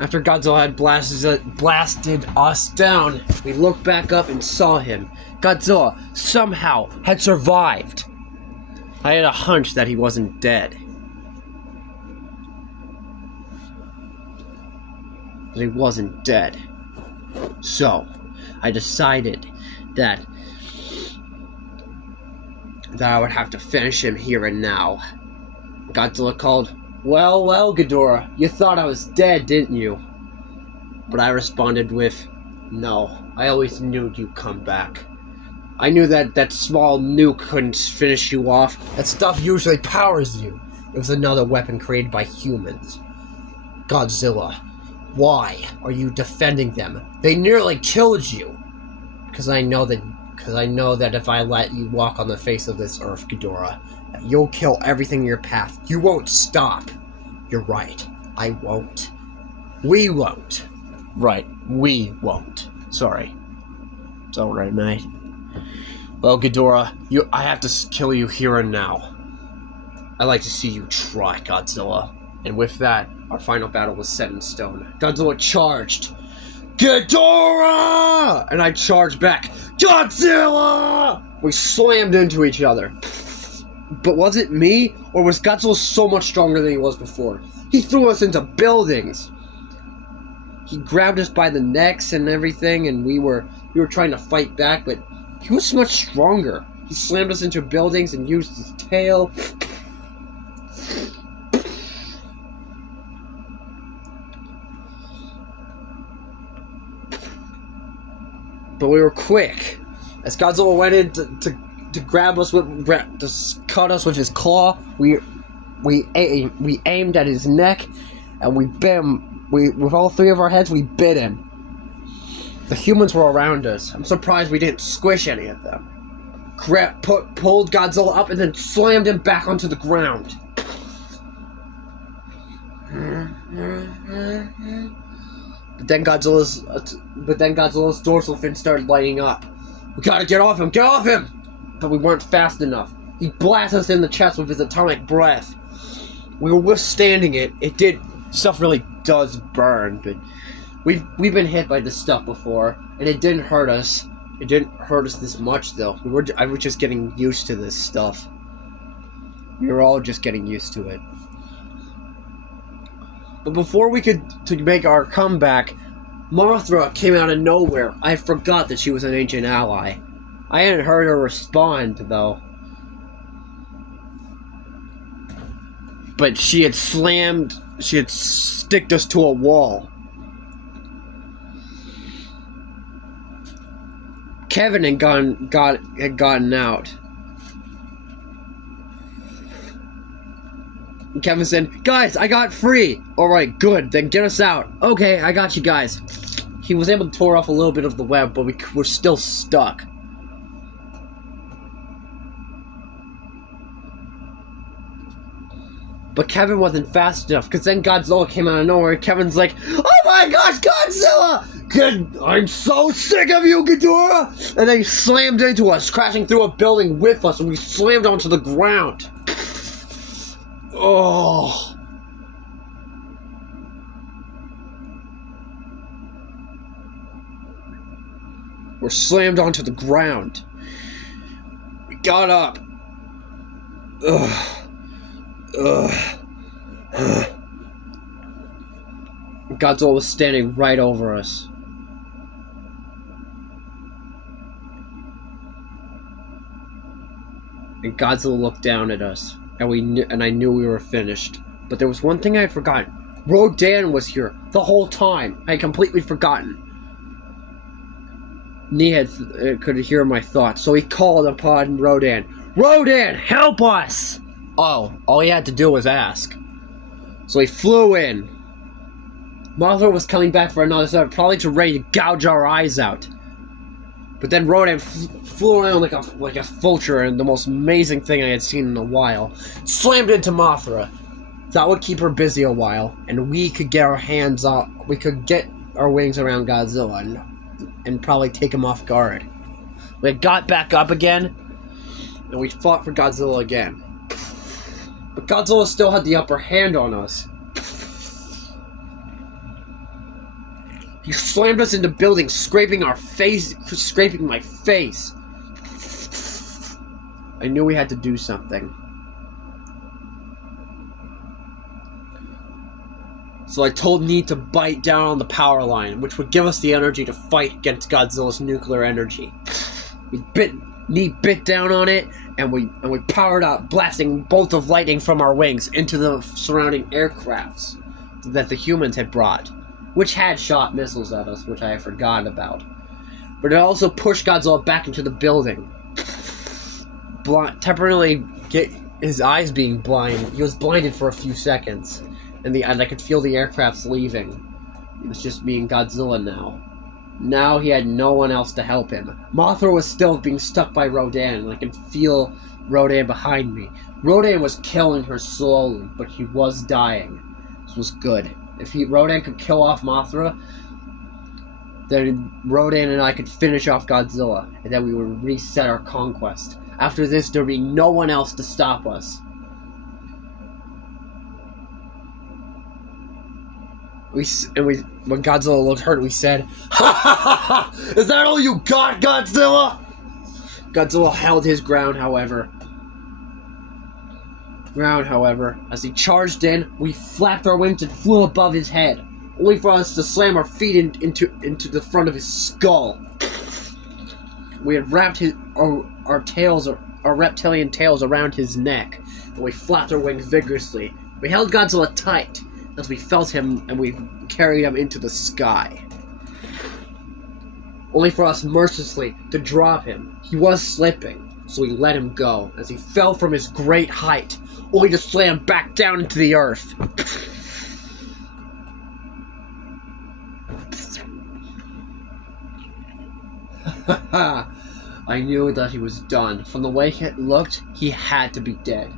After Godzilla had blasted us down, we looked back up and saw him. Godzilla somehow had survived. I had a hunch that he wasn't dead. But he wasn't dead. So, I decided that I would have to finish him here and now. Godzilla called, "Well, well, Ghidorah, you thought I was dead, didn't you?" But I responded with, "No, I always knew you'd come back. I knew that small nuke couldn't finish you off. That stuff usually powers you. It was another weapon created by humans. Godzilla, why are you defending them? They nearly killed you." Because I know that if I let you walk on the face of this earth, Ghidorah, you'll kill everything in your path. You won't stop. You're right. I won't. We won't. Right. We won't. Sorry. It's alright, mate. Well, Ghidorah, I have to kill you here and now. I'd like to see you try, Godzilla. And with that, our final battle was set in stone. Godzilla charged. Ghidorah! And I charged back. Godzilla! We slammed into each other. But was it me, or was Godzilla so much stronger than he was before? He threw us into buildings. He grabbed us by the necks and everything, and we were trying to fight back, but he was much stronger. He slammed us into buildings and used his tail. But we were quick. As Godzilla went in to grab us to cut us with his claw, we aimed at his neck, and we bit him. With all three of our heads, we bit him. The humans were around us. I'm surprised we didn't squish any of them. Pulled Godzilla up and then slammed him back onto the ground. But then Godzilla's dorsal fin started lighting up. We gotta get off him! Get off him! But we weren't fast enough. He blasted us in the chest with his atomic breath. We were withstanding it. Stuff really does burn, but we've been hit by this stuff before, and it didn't hurt us. It didn't hurt us this much, though. I was just getting used to this stuff. We were all just getting used to it. But before we could make our comeback, Mothra came out of nowhere. I forgot that she was an ancient ally. I hadn't heard her respond, though. But she had sticked us to a wall. Kevin had gotten out. And Kevin said, "Guys, I got free." "Alright, good, then get us out." "Okay, I got you guys." He was able to tear off a little bit of the web, but we're still stuck. But Kevin wasn't fast enough, because then Godzilla came out of nowhere. Kevin's like, "Oh my gosh, Godzilla! I'm so sick of you, Ghidorah!" And then he slammed into us, crashing through a building with us, and we slammed onto the ground. Oh. We're slammed onto the ground. We got up. Godzilla was standing right over us. And Godzilla looked down at us, and I knew we were finished. But there was one thing I had forgotten. Rodan was here the whole time. I had completely forgotten. Nia could hear my thoughts, so he called upon Rodan. "Rodan, help us!" Oh, all he had to do was ask. So he flew in. Mothra was coming back for another set, probably to ready to gouge our eyes out. But then Rodan flew around like a vulture, and the most amazing thing I had seen in a while. Slammed into Mothra. That would keep her busy a while, and we could get our hands on. We could get our wings around Godzilla and probably take him off guard. We got back up again, and we fought for Godzilla again. But Godzilla still had the upper hand on us. He slammed us into buildings, scraping my face. I knew we had to do something. So I told Need to bite down on the power line, which would give us the energy to fight against Godzilla's nuclear energy. Need bit down on it, and we powered up, blasting bolts of lightning from our wings into the surrounding aircrafts that the humans had brought, which had shot missiles at us, which I had forgotten about. But it also pushed Godzilla back into the building. Temporarily get his eyes being blind. He was blinded for a few seconds, and I could feel the aircrafts leaving. It was just me and Godzilla now. Now he had no one else to help him. Mothra was still being stuck by Rodan, and I could feel Rodan behind me. Rodan was killing her slowly, but he was dying. This was good. If Rodan could kill off Mothra, then Rodan and I could finish off Godzilla, and then we would reset our conquest. After this, there'd be no one else to stop us. When Godzilla looked hurt, we said, "Ha ha ha ha! Is that all you got, Godzilla?" Godzilla held his ground, however. As he charged in, we flapped our wings and flew above his head, only for us to slam our feet into the front of his skull. We had wrapped our reptilian tails around his neck, and we flapped our wings vigorously. We held Godzilla tight as we felt him, and we carried him into the sky, only for us mercilessly to drop him. He was slipping, so we let him go as he fell from his great height, only to slam back down into the earth. I knew that he was done. From the way it looked, he had to be dead.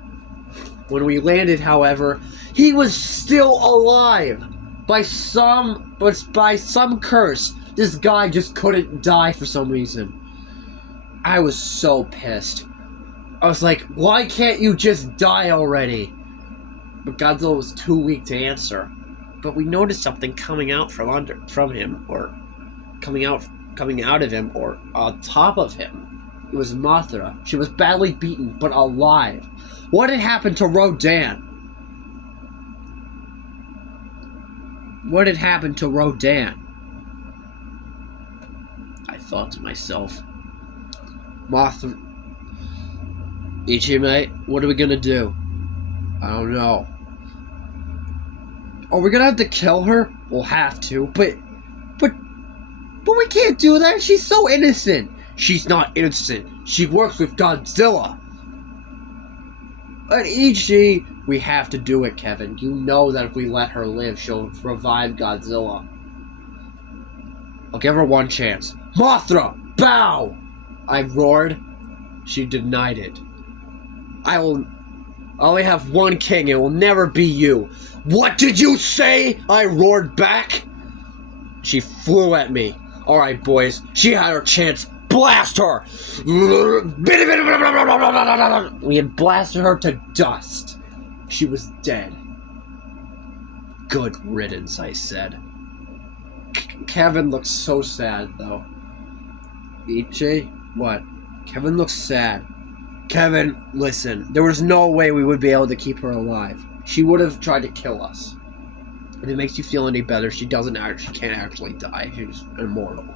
When we landed, however, he was still alive. By some curse, this guy just couldn't die for some reason. I was so pissed. I was like, why can't you just die already? But Godzilla was too weak to answer. But we noticed something coming out from him, or coming out of him, or on top of him. It was Mothra. She was badly beaten, but alive. What had happened to Rodan? What had happened to Rodan? I thought to myself, Mothra... Ichi, mate, what are we gonna do? I don't know. Are we gonna have to kill her? We'll have to, but we can't do that. She's so innocent. She's not innocent. She works with Godzilla. But Ichi, we have to do it, Kevin. You know that if we let her live, she'll revive Godzilla. I'll give her one chance. Mothra, bow! I roared. She denied it. I only have one king. It will never be you. What did you say? I roared back. She flew at me. Alright, boys. She had her chance. Blast her! We had blasted her to dust. She was dead. Good riddance, I said. Kevin looks so sad, though. Ichi? What? Kevin looks sad. Kevin, listen. There was no way we would be able to keep her alive. She would have tried to kill us. If it makes you feel any better, she can't actually die. She's immortal.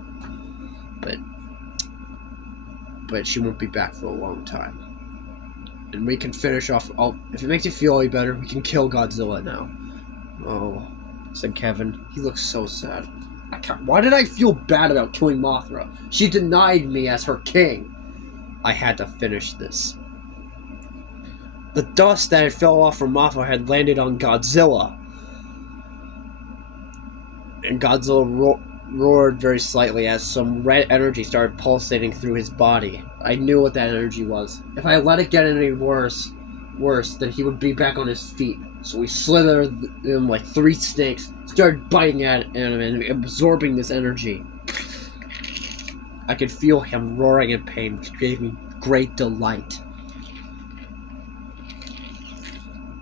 But she won't be back for a long time. And we can finish off... if it makes you feel any better, we can kill Godzilla now. Oh, said Kevin. He looks so sad. Why did I feel bad about killing Mothra? She denied me as her king. I had to finish this. The dust that had fell off from Mothra had landed on Godzilla. And Godzilla roared very slightly as some red energy started pulsating through his body. I knew what that energy was. If I let it get any worse, then he would be back on his feet. So we slithered him like 3 snakes, started biting at him and absorbing this energy. I could feel him roaring in pain, which gave me great delight.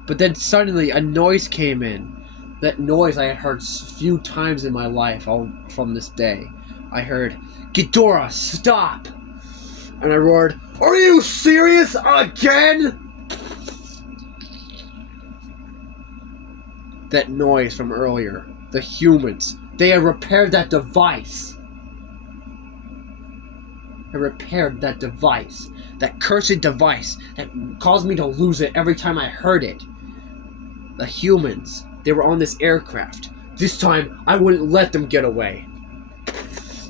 But then suddenly a noise came in. That noise I had heard few times in my life all from this day. I heard, "Ghidorah, stop!" And I roared, "Are you serious again?" That noise from earlier. The humans. They had repaired that device. I repaired that device. That cursed device that caused me to lose it every time I heard it. The humans. They were on this aircraft. This time, I wouldn't let them get away.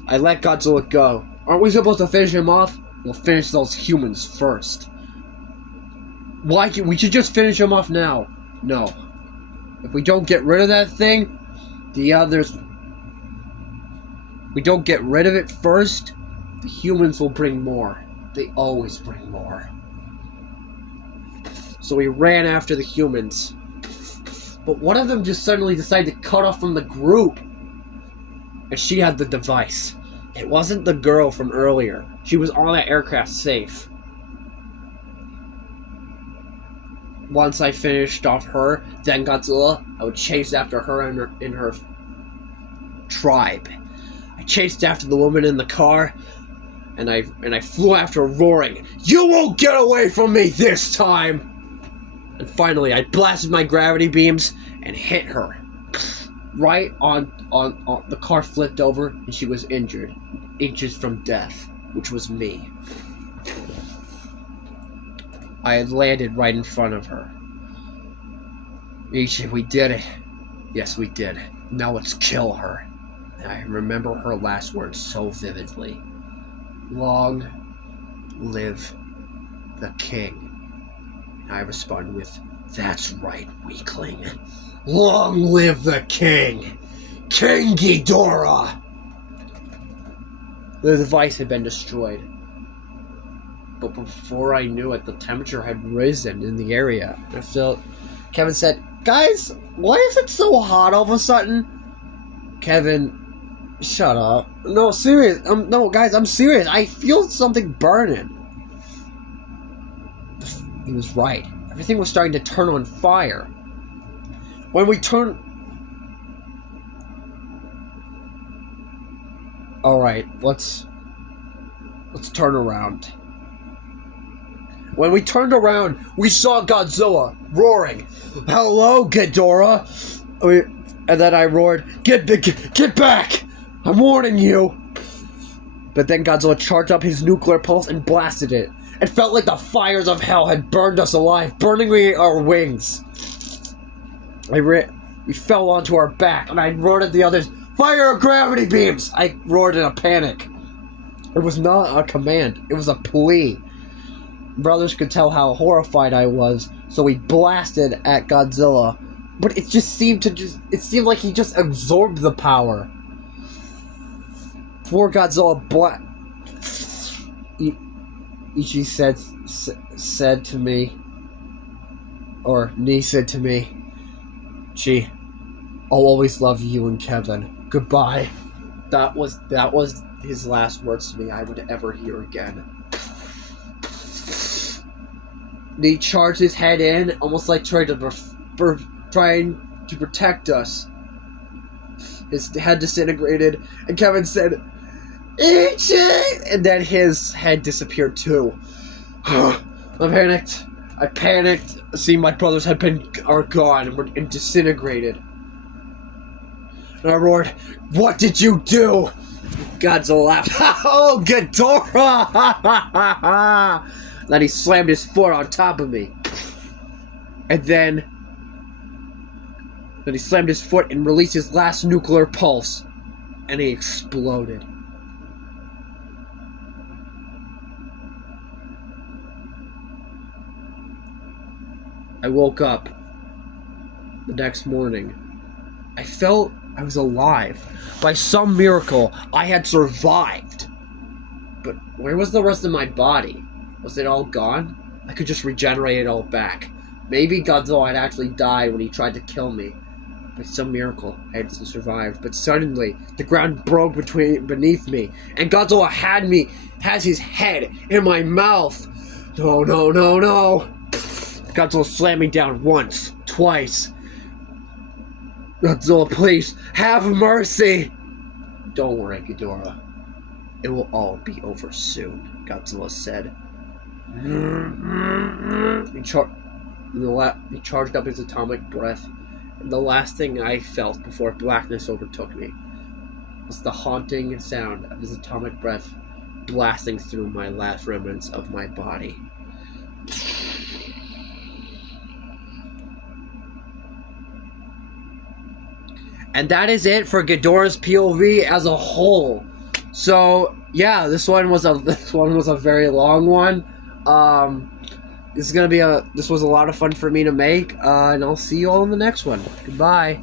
I let Godzilla go. Aren't we supposed to finish him off? We'll finish those humans first. Why can't we should just finish him off now? No. If we don't get rid of that thing, the others... we don't get rid of it first, the humans will bring more. They always bring more. So we ran after the humans. But one of them just suddenly decided to cut off from the group. And she had the device. It wasn't the girl from earlier. She was on that aircraft safe. Once I finished off her, then Godzilla, I would chase after her in her tribe. I chased after the woman in the car, and I flew after her, roaring, "You won't get away from me this time!" And finally, I blasted my gravity beams and hit her. Right on the car flipped over, and she was injured, inches from death, which was me. I had landed right in front of her. Ichi, we did it. Yes, we did. Now let's kill her. And I remember her last words so vividly. Long live the king. And I respond with, "That's right, weakling. Long live the king! King Ghidorah!" The device had been destroyed. But before I knew it, the temperature had risen in the area. I felt... Kevin said, "Guys, why is it so hot all of a sudden?" Kevin, shut up. No, serious. No, guys, I'm serious. I feel something burning. He was right. Everything was starting to turn on fire. When we turned... Alright, let's turn around. When we turned around, we saw Godzilla roaring, "Hello, Ghidorah!" And then I roared, Get back! I'm warning you!" But then Godzilla charged up his nuclear pulse and blasted it. It felt like the fires of hell had burned us alive, burning our wings. We fell onto our back, and I roared at the others, "Fire gravity beams!" I roared in a panic. It was not a command, it was a plea. Brothers could tell how horrified I was, so we blasted at Godzilla. But it just seemed like he just absorbed the power. Poor Godzilla Ichi said to me, or Nee said to me, "Gee, I'll always love you and Kevin. Goodbye." That was his last words to me I would ever hear again. He charged his head in, almost like trying to protect us. His head disintegrated, and Kevin said, "Ichi!" And then his head disappeared too. I panicked, seeing my brothers are gone and disintegrated. And I roared, "What did you do?" Godzilla laughed. "Oh, Ghidorah!" Then he slammed his foot on top of me. And then he slammed his foot and released his last nuclear pulse. And he exploded. I woke up the next morning. I felt I was alive. By some miracle, I had survived. But where was the rest of my body? Was it all gone? I could just regenerate it all back. Maybe Godzilla had actually died when he tried to kill me. By some miracle, I had survived. But suddenly, the ground broke beneath me, and Godzilla has his head in my mouth. No, no, no, no. Godzilla slammed me down once, twice. Godzilla, please, have mercy! Don't worry, Ghidorah. It will all be over soon, Godzilla said. He charged up his atomic breath, and the last thing I felt before blackness overtook me was the haunting sound of his atomic breath blasting through my last remnants of my body. And that is it for Ghidorah's POV as a whole. So yeah, this one was a very long one. This was a lot of fun for me to make, and I'll see you all in the next one. Goodbye.